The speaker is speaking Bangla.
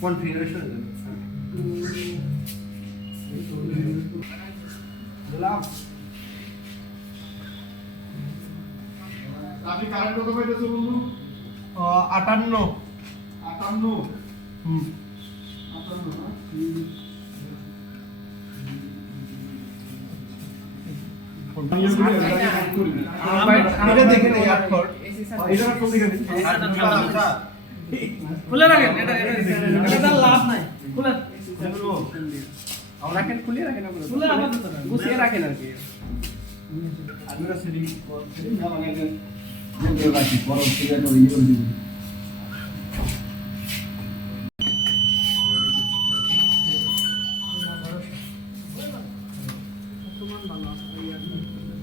কনফিগারেশন আপনি কারেন্ট কত পাইতেছে বলুন? 58 58 হুম 58 না এটা দেখে নেই আটকর এটা কোন দিকে খুলে রাখেন এটা লাভ নাই খুলে রাখেন খুলে রাখেন খুলে আপাতত গুছিয়ে রাখেন আর কি আমরা সেটি না মানে যে বাকি বড় সিগা করে ইয়ে করে দিব তোমার ভালো আছে